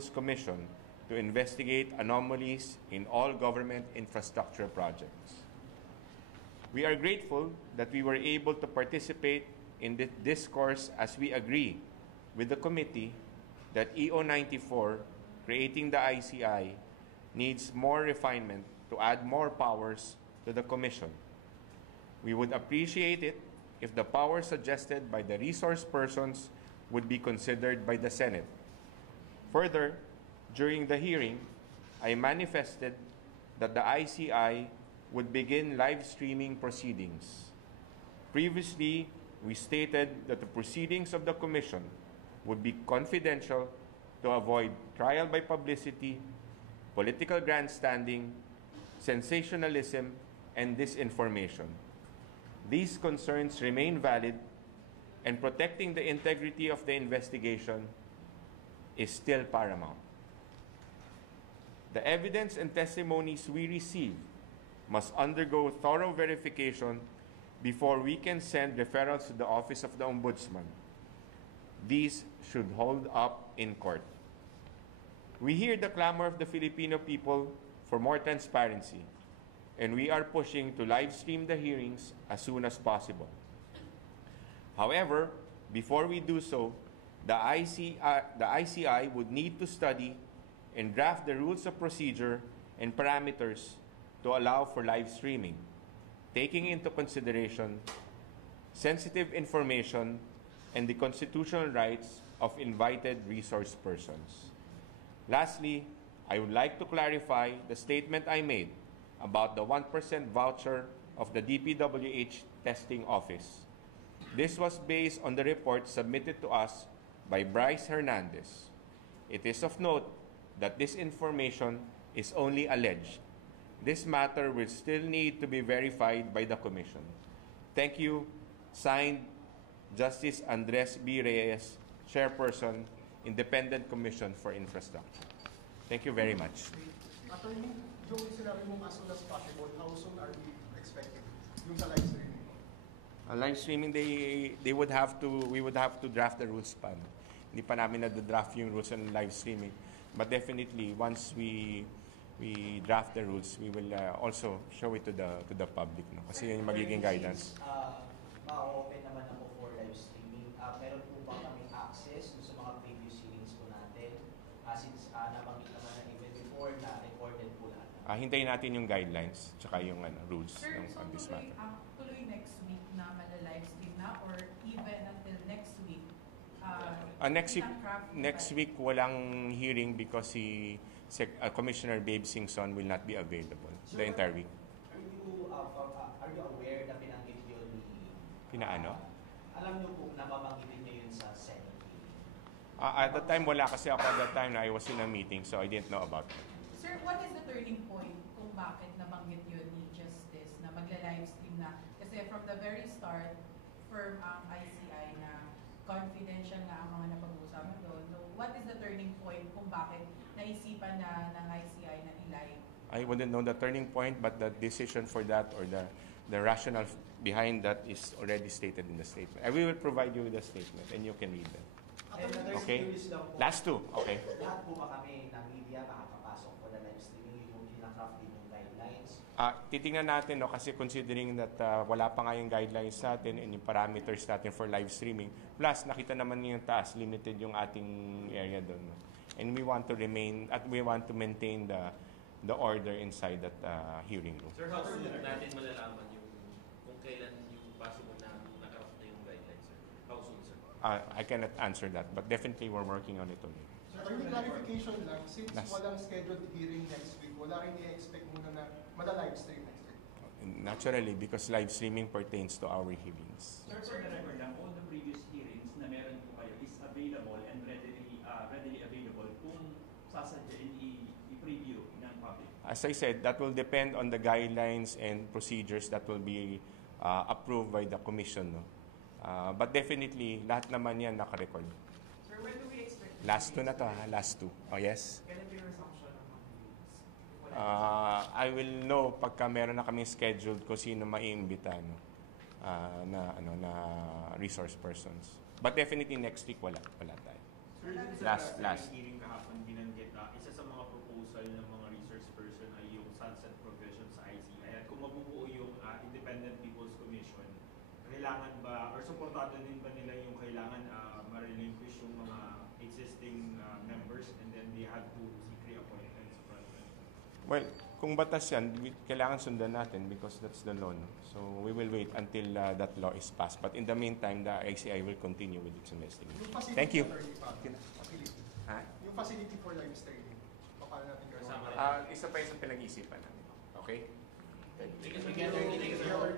Commission to investigate anomalies in all government infrastructure projects. We are grateful that we were able to participate in this discourse as we agree with the committee that EO 94, creating the ICI, needs more refinement to add more powers to the Commission. We would appreciate it if the powers suggested by the resource persons would be considered by the Senate. Further, during the hearing, I manifested that the ICI would begin live streaming proceedings. Previously, we stated that the proceedings of the Commission would be confidential to avoid trial by publicity, political grandstanding, sensationalism, and disinformation. These concerns remain valid, and protecting the integrity of the investigation is still paramount. The evidence and testimonies we receive must undergo thorough verification before we can send referrals to the Office of the Ombudsman. These should hold up in court. We hear the clamor of the Filipino people for more transparency, and we are pushing to live stream the hearings as soon as possible. However, before we do so, the ICI would need to study and draft the rules of procedure and parameters to allow for live streaming, taking into consideration sensitive information and the constitutional rights of invited resource persons. Lastly, I would like to clarify the statement I made about the 1% voucher of the DPWH testing office. This was based on the report submitted to us by Bryce Hernandez. It is of note that this information is only alleged. This matter will still need to be verified by the Commission. Thank you. Signed, Justice Andres B. Reyes, Chairperson, Independent Commission for Infrastructure. Thank you very much. Attorney, Joey, sinabi mo as soon as possible, how soon are we expecting yung sa live streaming? Live streaming, we would have to draft the rules pa. No? Hindi pa namin na-draft yung rules on live streaming. But definitely, once we draft the rules, we will also show it to the public. No? Kasi yun yung magiging guidance. Ma-open naman ako for live streaming. Meron po ba kami access sa mga previous hearings po natin? Since nabanggit naman na even before na recorded po lahat. Hintayin natin yung guidelines tsaka yung rules Sir, ng this matter. Tuloy next week na mala-live stream na or even until next week? Next week walang hearing because Commissioner Babe Singson will not be available the entire week. Are you aware na pinanggit yun ni... Pinaano? Alam niyo po na babanggitin niyo yun sa Senate? At that time, wala kasi ako at that time na I was in a meeting, so I didn't know about it. Sir, what is the turning point kung bakit nabanggit yun ni Justice na magla-live stream na? Kasi from the very start, firm ang ICI na confidential na ang mga napag-uusapan doon. So, what is the turning point kung bakit naisipan na ng ICI na i-live? I wouldn't know the turning point, but the decision for that or the rationale behind that is already stated in the statement. I will provide you with the statement and you can read them. Okay? Last two. Okay. Lahat po ba kami ng media makakapasok po na live streaming yung kinakraft din yung guidelines? Titingnan natin, no, kasi considering that wala pa nga yung guidelines natin and yung parameters natin for live streaming. Plus, nakita naman yung taas, limited yung ating area doon. No? And we want to maintain the order inside that hearing room. Sir, how soon natin malalaman yung kung kailan yung possible na nakraft na yung guidelines, sir? How soon, sir? I cannot answer that, but definitely we're working on it already. Sir, may clarification lang, since walang scheduled hearing next week, wala rin i-expect muna na mala-live stream next week? Naturally, because live streaming pertains to our hearings. Sir, for the record lang, all the previous hearings na meron po kayo is available and readily available kung sasadyain i-preview ng public. As I said, that will depend on the guidelines and procedures that will be approved by the Commission. No? But definitely, lahat naman yan naka-record. Sir, when do we expect... Last two na to, ha? Last two. Oh, yes? Kailan po yung resumption ng mga hearings? I will know pagka meron na kaming scheduled kung sino maiimbita na resource persons. But definitely next week wala tayo. Sir, Last. hearing kahapon, sunset provision sa ICI at kung mabubuo yung Independent People's Commission, kailangan ba or suportado din ba nila yung kailangan ma-relinquish yung mga existing members and then they have to seek reappointments from them? Well, kung batas yan, kailangan sundan natin because that's the law. No? So we will wait until that law is passed. But in the meantime, the ICI will continue with its investigation. Yung facility Thank you. for facility. Ha? Yung facility for live streaming. Paano natin gawin? Kasama rin. Isa pa yung sa pinag-isipan namin. Okay? Thank you, sir. Together, Together,